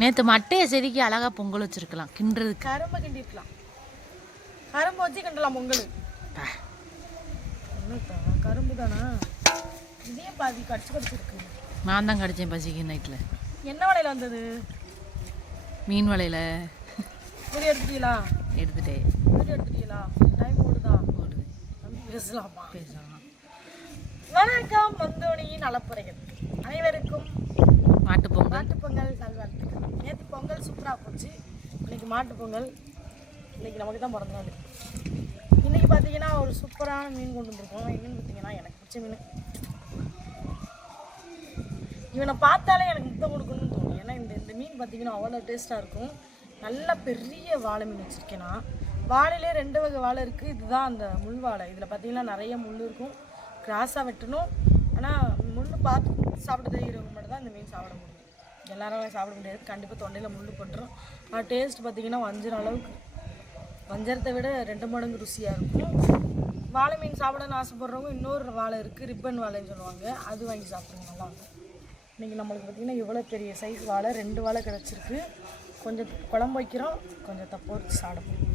நேற்று மட்டையை செதுக்கி அழகாக பொங்கல் வச்சுருக்கலாம் கிண்டுறதுக்கு. கரும்பு கிண்டிருக்கலாம், கரும்பு வச்சு கிண்டலாம் பொங்கல். கரும்பு தானா? இதே பாதி கடிச்சிருக்கு. நான் தான் கடிச்சேன் பசிக்கு நைட்டில். என்ன வலையில் வந்தது? மீன் வலையில். வீடியோ எடுத்துட்டீங்களா? எடுத்துட்டேன். வீடியோ எடுத்துட்டீங்களா? டைம் ஓடுதா? ஓடுது. பேசலாமா? பேசலாம். வணக்கம் வந்தோனியின் நலப்புறைகள் அனைவருக்கும் மாட்டுப்பொங்கல் நல்வாழ்த்துக்கள். நேற்று பொங்கல் சூப்பராக போச்சு. இன்னைக்கு மாட்டுப்பொங்கல். இன்னைக்கு நமக்கு தான் பிறந்த நாள். இன்னைக்கு பார்த்தீங்கன்னா ஒரு சூப்பரான மீன் கொண்டு வந்துருக்கோம். என்னன்னு பார்த்தீங்கன்னா எனக்கு பிடிச்ச மீன். இவனை பார்த்தாலே எனக்கு முத்தம் கொடுக்கணும்னு தோணும். ஏன்னா இந்த மீன் பார்த்தீங்கன்னா அவ்வளோ டேஸ்ட்டாக இருக்கும். நல்ல பெரிய வாழை மீன் வச்சுருக்கேன்னா, வாழையிலே 2 வகை வாழை இருக்குது. இதுதான் அந்த முள் வாழை. இதில் பார்த்தீங்கன்னா நிறைய முள் இருக்கும். கிராஸாக வெட்டணும். ஆனால் முள் பார்த்து சாப்பிட தெரிகிறவங்க மட்டும் தான் இந்த மீன் சாப்பிட முடியும். எல்லாரும் சாப்பிட முடியாது. கண்டிப்பாக தொண்டையில் முள் போட்டுரும். ஆனால் டேஸ்ட் பார்த்தீங்கன்னா வஞ்சரம் அளவுக்கு, வஞ்சரத்தை விட 2 மடங்கு ருசியாக இருக்கும். வாழை மீன் சாப்பிடணும்னு ஆசைப்படுறவங்க இன்னொரு வாழை இருக்குது, ரிப்பன் வாழைன்னு சொல்லுவாங்க, அது வாங்கி சாப்பிடுங்க, நல்லா இருக்கும். இன்றைக்கி நம்மளுக்கு பார்த்திங்கன்னா இவ்வளோ பெரிய சைஸ் வாழை 2 வாழை கிடச்சிருக்கு. கொஞ்சம் குழம்பு வைக்கிறோம், கொஞ்சம் தப்போச்சு சாப்பிடுவோம்.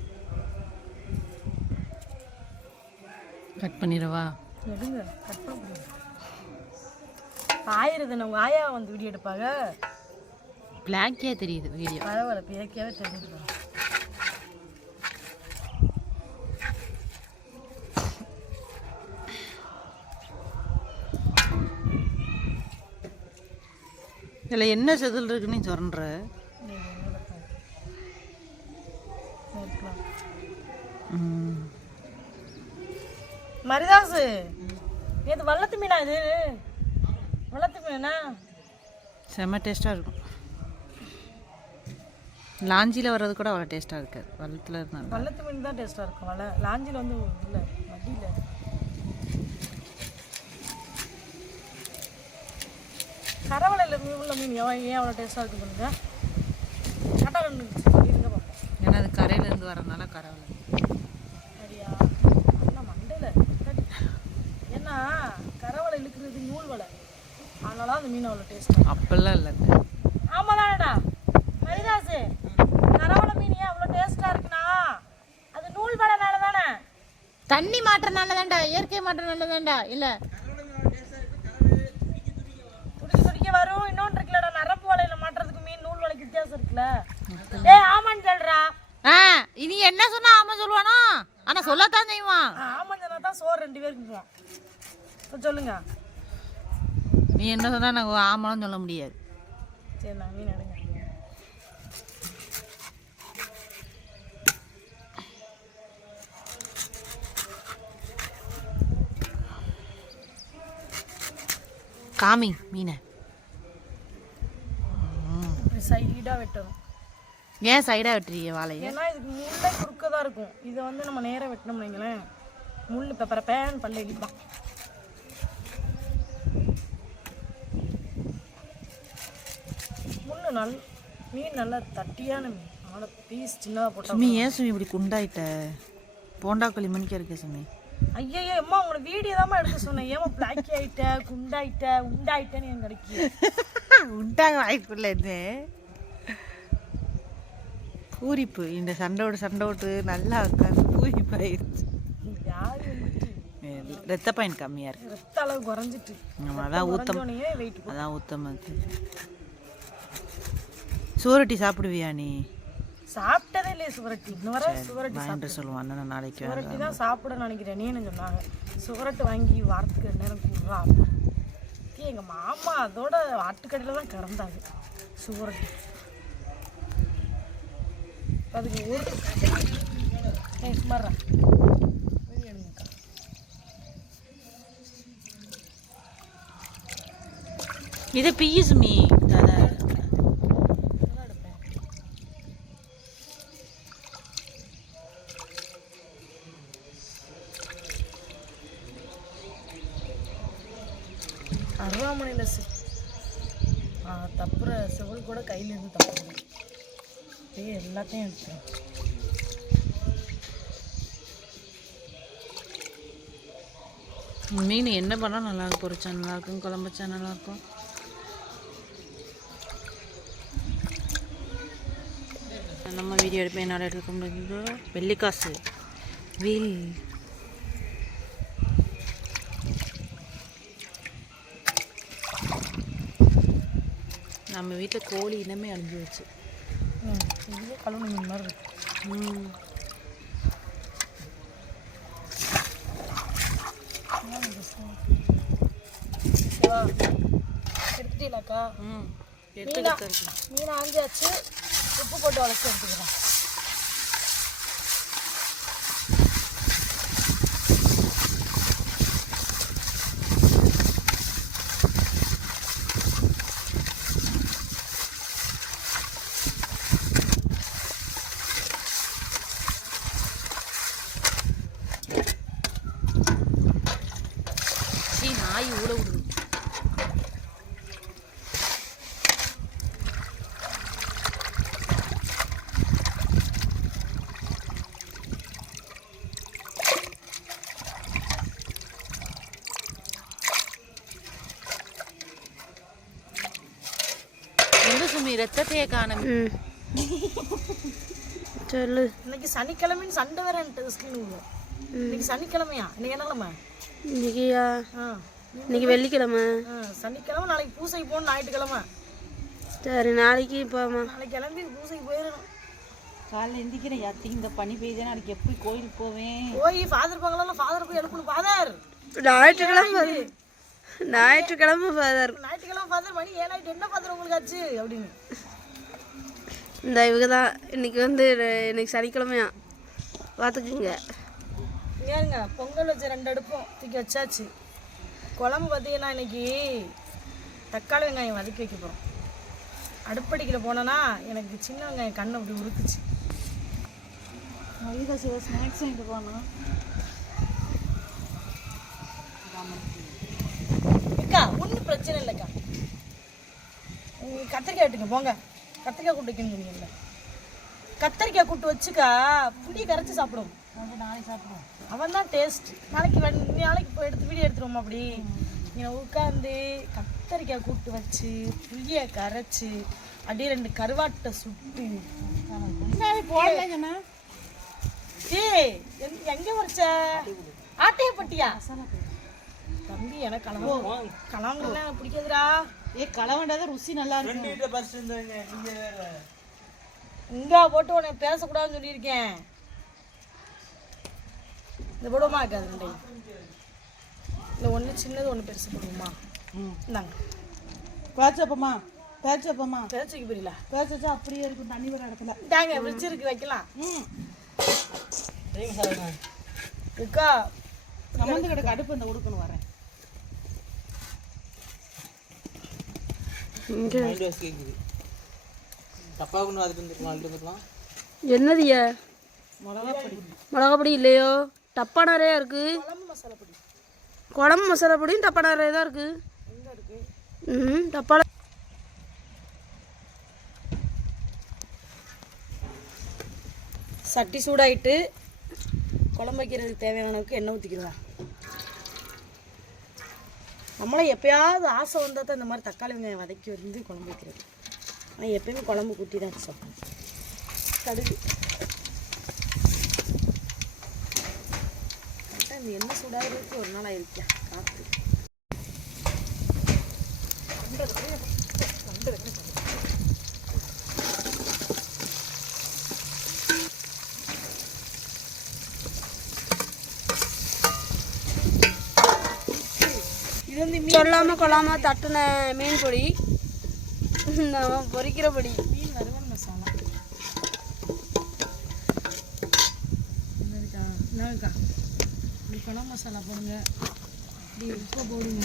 கட் பண்ணிடவா? எடுங்க, கட் பண்ண முடியும். ஆயிரது நம்ம ஆயா வந்து வீடியோ எடுப்பாங்க. பிளாக்கியாக தெரியுது வீடியோ. பரவாயில்ல, பிளாக்கியாகவே தெரிஞ்சுக்கலாம். இதில் என்ன செதில் இருக்குன்னு சொல்கிற? மரிதாசு, நேற்று வள்ளத்து மீனா? இது வள்ளத்து மீனா? செம்ம டேஸ்ட்டாக இருக்கும். லாஞ்சியில் வர்றது கூட அவ்வளோ டேஸ்ட்டாக இருக்காது. வள்ளத்தில் இருந்தாலும் வள்ளத்து மீன் தான் டேஸ்ட்டாக இருக்கும். வலை லாஞ்சியில் வந்து இல்லை, வண்டியில். கரவலையில் உள்ள மீன் ஏன் அவ்வளோ டேஸ்ட்டாக இருக்குது பண்ணுங்க. கரெக்டாக இருங்க பார்ப்போம். ஏன்னா அது கரையிலேருந்து வரதுனால கரவலை. சரியா? ஆனால் மண்டையில் ஏன்னா கரவலை இழுக்கிறது நூல் வலை, அதனால அந்த மீன் அவ்வளோ டேஸ்ட்டாக. அப்பெல்லாம் இல்லைங்க. ஆமாம் தானடா மரிதாசு, கரவலை மீன் ஏன் அவ்வளோ டேஸ்ட்டாக இருக்குண்ணா? அது நூல் வலைனால தானே. தண்ணி மாற்றனால தான்டா, இயற்கை மாற்றனால தான்டா. இல்லை வரும். இன்னொன்று இருக்குல்லடா, நரம்பு வலையில மாட்டுறதுக்கு மீன் நூல் வலைக்கு வித்தியாசம் இருக்குல்ல. ஏய் ஆமான்னு சொல்றா. இனி என்ன சொன்னா ஆமா சொல்லுவானா? ஆனா சொல்லத்தான் செய்வான். ஆமான்னு சொன்னா தான் சோறு 2 பேருக்கு போவோம். சொல்லுங்க, நீ என்ன சொன்னா நாங்கள் ஆமான்னு சொல்ல முடியாது. சரி, நான் மீன் எடுங்க. காமி மீனை சைடாக வெட்டணும். ஏன் சைடாக வெட்டுறீங்க வாழையை? ஏன்னா இதுக்கு முள்ளே குறுக்க தான் இருக்கும். இதை வந்து நம்ம நேராக வெட்டினோம் வைங்களேன், முள் பெப்பரை பேன் பல்ல இடிப்பான். முள் மீன் நல்லா தட்டியான மீன், அதனால் பீஸ் சின்னதாக போட்டோம். சுமி, ஏன் சுமி இப்படி குண்டாயிட்ட? போண்டா களி மணிக்கு இருக்க சுமி. ஐயோ அம்மா, உங்களை வீடியோ தான் எடுக்க சொன்னேன். ஏமா பிளாக்கி ஆகிட்ட, குண்டாயிட்ட, உண்டாயிட்டேன்னு என் கிடைக்கும். உண்டாக வாய்ப்புள்ள இது பூரிப்பு. இந்த சண்டை விட்டு நல்லா உட்காந்து பூரிப்பு ஆயிடுச்சு. யாரு ரத்த பயன் கம்மியாக இருக்கு, ரத்த அளவு குறைஞ்சிட்டு. அதான் ஊத்தம், வெயிட் அதான் ஊத்தமாக. சுவரொட்டி சாப்பிடுவியா நீ? சாப்பிட்டதே இல்லையே சுவரட்டி. இன்னும் வர சுவரட்டி சாப்பிட்டு சொல்லுவான். நாளைக்கு சுவரட்டி தான் சாப்பிட நினைக்கிறேன். நீன்னு சொன்னாங்க சுவரட்டு வாங்கி வாரத்துக்கு 2 நேரம் கூடுறா. எங்கள் மாமா அதோட ஆட்டுக்கடையில் தான் கிடந்தாங்க சுவரட்டி. அதுக்கு ஒரு சுமாரா இது பீஸ் மீ தாதா. அருவாமனையில் தப்புற செவல் கூட கையிலேருந்து தப்பு எல்லாத்தையும் எடுத்தேன். மீன் என்ன பண்ணால் நல்லாயிருக்கும், பொரிச்சா நல்லாயிருக்கும், குழம்பு வச்சா நல்லாயிருக்கும். நம்ம வீடியோ எடுப்பேன் என்னால் எடுக்க முடியுது. வெள்ளிக்காசு வீல் நம்ம வீட்டில் கோழி இனமே அழிஞ்சு வச்சு இதுவே கழுவு மீன் மாதிரி இருக்கு. எடுத்துட்டீங்களாக்கா? மீன் ஆஞ்சாச்சு. உப்பு போட்டு வளர்ச்சி எடுத்துக்கிறேன். நாய் ஊட விடுது. சுமி ரத்தத்தையே காணும். சொல்லு. இன்னைக்கு சனிக்கிழமைன்னு சண்டை வேற இன்னைக்கு சனிக்கிழமையா? இன்னைக்கு என்ன கிழமை? இன்னைக்கியா? இன்னைக்கு வெள்ளிக்கிழமை. சனிக்கிழமை. நாளைக்கு பூசைக்கு போகணும். ஞாயிற்றுக்கிழமை. சரி நாளைக்கு போமா. நாளைக்கு கிளம்பி பூசைக்கு போயிடணும். காலைல எந்திக்கிறேன் யாத்தி இந்த பனி பெய்யுதே. நாளைக்கு எப்படி கோயிலுக்கு போவேன்? போய் ஃபாதர் பார்க்கலாம். ஃபாதர் போய் எழுப்பணும். ஃபாதர் ஞாயிற்றுக்கிழமை. ஞாயிற்றுக்கிழமை ஃபாதர். ஞாயிற்றுக்கிழமை ஃபாதர் மணி 7 ஆயிட்டு. என்ன ஃபாதர் உங்களுக்கு ஆச்சு அப்படின்னு. இந்த இவங்க தான் இன்னைக்கு இன்னைக்கு சனிக்கிழமையா பார்த்துக்குங்க. ஏங்க பொங்கல் வச்ச 2 அடுப்பும் தூக்கி வச்சாச்சு. குழம்பு பார்த்தீங்கன்னா இன்னைக்கு தக்காளி வெங்காயம் வதக்கி வைக்க போகிறோம். அடுப்படிக்கில் போனேன்னா எனக்கு சின்ன வெங்காயம் கண்ணை அப்படி உறுத்துச்சு. ஸ்நாக்ஸ் வாங்கிட்டு போனோம். அக்கா ஒன்றும் பிரச்சனை இல்லைக்கா. கத்திரிக்காய் விட்டுங்க போங்க. கத்திரிக்காய் கூட்டு வைக்கணும் சொன்னீங்கல்ல. கத்திரிக்காய் கூட்டு வச்சுக்கா புளி கரைச்சி சாப்பிடுவோம். நாளைக்கு சாப்பிடுவோம். அவன் தான் டேஸ்ட். நாளைக்கு போய் வீடியோ எடுத்துருவோம். அப்படி நீங்கள் உட்காந்து கத்திரிக்காய் கூட்டு வச்சு புளியை கரைச்சி அப்படியே 2 கருவாட்டை சுட்டு போடலங்கண்ணா. எங்கே வரைச்ச? ஆட்டையப்பட்டியா? தம்பி எனக்கு கலவங்கலாம் எனக்கு பிடிக்காதுடா. கலவண்டாத ருசி நல்லா இருக்கு. இங்கே போட்டு உன்னை பேசக்கூடாதுன்னு சொல்லியிருக்கேன். இந்த போடுவோமா இருக்காது 2 இல்லை. ஒன்று சின்னது ஒன்று பெருசு போடுவோமா? இந்தாங்க பேச்சப்பமா. பேச்சப்பமா பேச்சுக்கு புரியல. பேச்சு வச்சா அப்படியே இருக்கும். தண்ணி வர இடத்துல தாங்க ஃப்ரிட்ஜ் இருக்கு வைக்கலாம். அக்கா சம்மந்து கிடக்கு. அடுப்பு இந்த உடுக்கணும் வரேன். என்னதுயா? மிளகாப்பொடி இல்லையோ? டப்பா நிறையா இருக்கு. குழம்பு மசாலா பொடியும் டப்பா நிறைய தான் இருக்கு. டப்பால சட்டி சூடாயிட்டு குழம்பு வைக்கிறதுக்கு தேவையான அளவுக்கு எண்ணெய் ஊற்றிக்கிடுவேன். நம்மளே எப்பயாவது ஆசை வந்தால் தான் இந்த மாதிரி தக்காளி வெங்காயம் வதக்கி குழம்பு வைக்கிறது. ஆனால் எப்பயுமே குழம்பு கூட்டி தான் சாப்பிடுவோம். கடுகு கரெக்டாக இந்த எண்ணெய் சூடாகிறதுக்கு ஒரு நாள் ஆயிருக்கா காற்று. சொல்லாம கொள்ளாம தட்டுன மீன் பொடி, பொரிக்கிற பொடி, மீன் வறுவல் மசாலா. என்னக்கா இப்படி குழம்பு மசாலா போடுங்க. இப்படி உப்பு போடுங்க.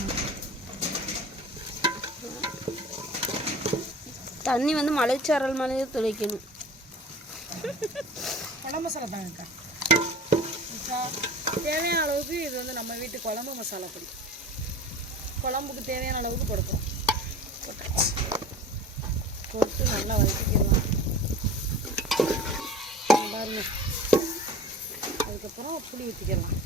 தண்ணி மலைச்சாரல் மாதிரி துளைக்கணும். குழம்பு மசாலா தாங்கக்கா. தேவையான அளவுக்கு இது நம்ம வீட்டு குழம்பு மசாலா பொடி. குழம்புக்கு தேவையான அளவுக்கு போடுவோம். போட்டு நல்லா வதக்கிக்கலாம் பாருங்க. அதுக்கப்புறம் புளி ஊற்றிக்கலாம்.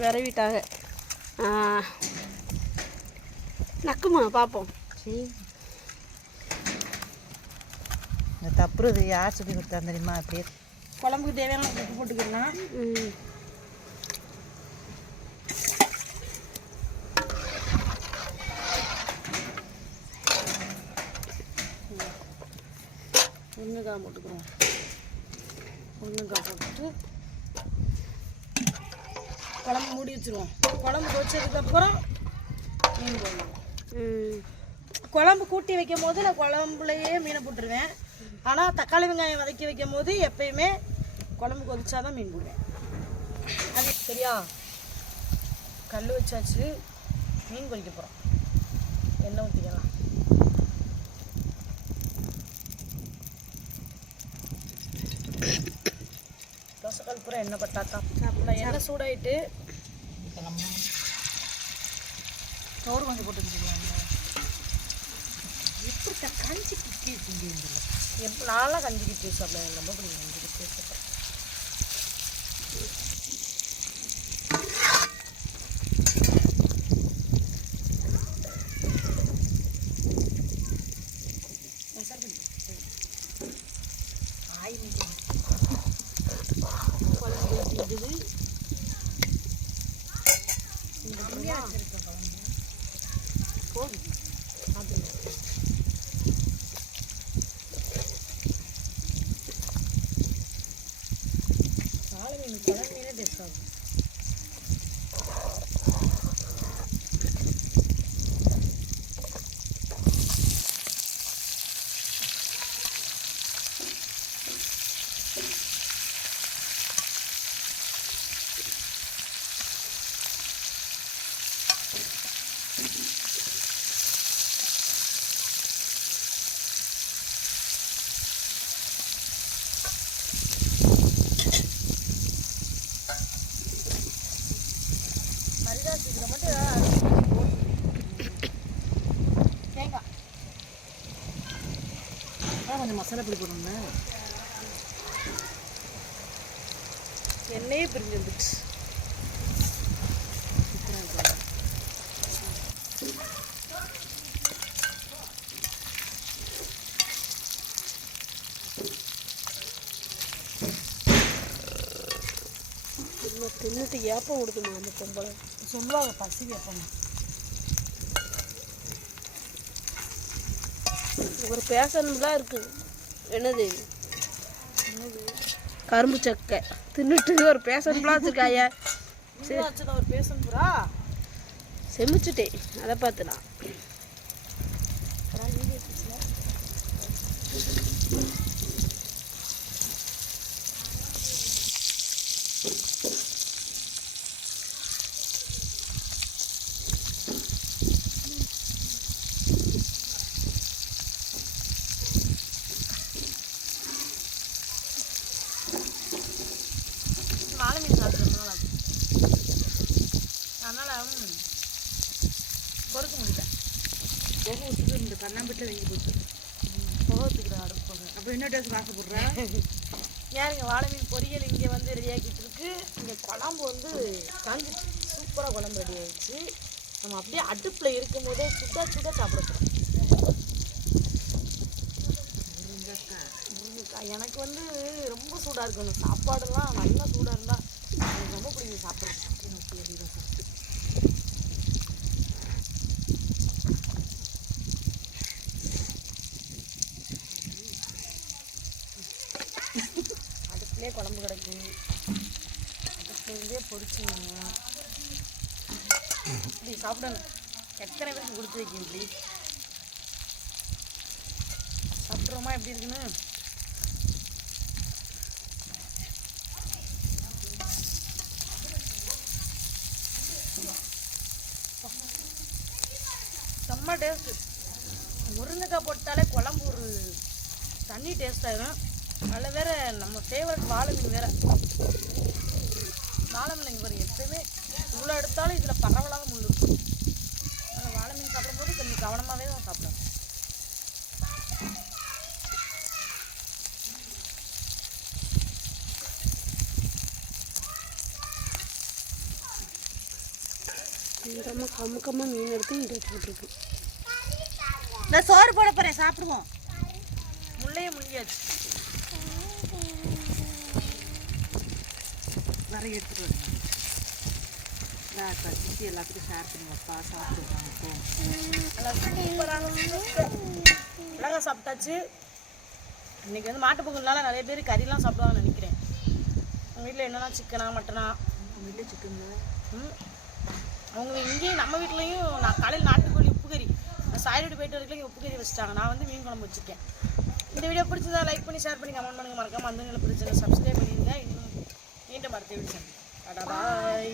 விரவிட்டாங்க. நக்குமா பார்ப்போம். சரி, இந்த தப்புறது யார் சொல்லி கொடுத்தா தெரியுமா? அப்படியே குழம்புக்கு தேவையான உப்பு போட்டுக்கலாம். முருங்கைக்காய் போட்டுக்கிறோம். முருங்கைக்காய் போட்டுட்டு குழம்பு மூடி வச்சுருவோம். குழம்பு கொதிச்சதுக்கப்புறம் மீன் போடணும். குழம்பு கூட்டி வைக்கும் போது நான் குழம்புலையே மீனை போட்டுருவேன். ஆனால் தக்காளி வெங்காயம் வதக்கி வைக்கும் போது எப்பயுமே குழம்பு கொதிச்சாதான் மீன் போடுவேன். அது சரியா? கல் வச்சாச்சு, மீன் பொரிக்க போகிறோம். எண்ணெய் ஊற்றிக்கலாம். தோசைக்கல் பூரா எண்ணெய் பட்டாத்தான் சாப்பிடலாம். எண்ணெய் சூடாயிட்டு சோறு கொஞ்சம் போட்டு வச்சுருவாங்க. எப்படி கஞ்சி குட்டி செஞ்சுருந்துல எப்போ நான்லாம் கஞ்சி கிட்டி சாப்பிடுவேன். எனக்கு ரொம்ப பிடிக்கும் கஞ்சி கிட்டி சாப்பிட்றேன். குழம்பு டேஸ்ட் ஆகும். இதில் மட்டும் தேங்காய் கொஞ்சம் மசாலா பொடி போடணும். எண்ணெயே பிரிஞ்சு வந்துடுச்சு. தின்னுட்டு ஏப்பம் கொடுக்குமா அந்த பொம்பளை? சொல்லுவாங்க பசி வைப்போம். ஒரு பேசன்லாம் இருக்குது. என்னது கரும்பு சக்கை தின்னுட்டு ஒரு பேசன்லாம் வச்சுருக்காயா? ஒரு பேசன் பூரா செமிச்சுட்டேன். அதை பார்த்துலாம் வாழை மீன் சாப்பிட்றதுனால அதனால் பொறுக்க முடியல. புகை வச்சுட்டு இந்த கண்ணாம்பட்டில் வாங்கி போட்டு புகை வச்சுக்கிறேன் அடுப்பு புகை. அப்போ என்ன டேஸ்ட் வாசப்படுறேன். ஏங்க வாழை மீன் பொரியல் இங்கே வந்து ரெடி ஆக்கிட்டு இருக்கு. இங்கே குழம்பு வந்து காஞ்சி சூப்பராக குழம்பு ரெடி ஆகிடுச்சு. நம்ம அப்படியே அடுப்பில் இருக்கும் போதே சுட சுட சாப்பிட போகிறோம். முருங்கைக்காய் எனக்கு வந்து ரொம்ப சூடாக இருக்கணும். சாப்பாடெல்லாம் நல்லா சூடாக இருந்தால் எனக்கு ரொம்ப பிடிக்கும் சாப்பிட்றது. அடுப்புலேயே குழம்பு கிடக்கு. அடுப்புலேருந்தே பொரிச்சுங்க. இப்படி சாப்பிடணும். எத்தனை பேருக்கு கொடுத்து வைக்கணும். இப்படி சாப்பிட்றோமா எப்படி இருக்குன்னு. செம்ம டேஸ்ட்டு. முருங்கைக்காய் போட்டாலே குழம்பு ஒரு தண்ணி டேஸ்ட் ஆகிடும். அதில் வேற நம்ம ஃபேவரட் வாழை மீன் வேற. வாழை மீன் இங்கே பாருங்க, எப்பயுமே இவ்வளோ எடுத்தாலும் இதில் பரவலாக முள் இருக்கும். ஆனால் வாழை மீன் சாப்பிடும்போது கொஞ்சம் கவனமாகவே தான் சாப்பிடணும். இந்த அம்மா கம்முக்கம்மா மீன் எடுத்து இங்கே வச்சுக்கிட்டு நான் சோறு போட போகிறேன், சாப்பிடுவோம். முள்ளையே முள்ளியாச்சு. நிறைய எடுத்துகிட்டு வரேன். நான் சித்தி எல்லாத்துக்கும் ஷேர் பண்ணுவாப்பா, சாப்பிடுவாங்க. நல்லா சூப்பரான மிளகா சாப்பிட்டாச்சு. இன்றைக்கி வந்து மாட்டுப்பொங்கல்னால நிறைய பேர் கறிலாம் சாப்பிடுவாங்கன்னு நினைக்கிறேன். உங்கள் வீட்டில் என்னென்னா சிக்கனா மட்டனா? உங்கள் வீட்டில் சிக்கன். அவங்க இங்கேயும் நம்ம வீட்லேயும் நான் காலையில் நாட்டுக்கோழி உப்பு கறி, நான் சாயலோடு போயிட்டு வரைக்கும் உப்பு கறி வச்சுட்டாங்க. நான் வந்து மீன் குழம்பு வச்சுருக்கேன். இந்த வீடியோ பிடிச்சதா லைக் பண்ணி ஷேர் பண்ணி கமெண்ட் பண்ணுங்கள். மறக்காமல் அந்த பிடிச்சதை சப்ஸ்கிரைப் பண்ணிடுங்க. இன்னும் மீண்டும் அடுத்த வீடியோ சந்திப்போம். பாய்.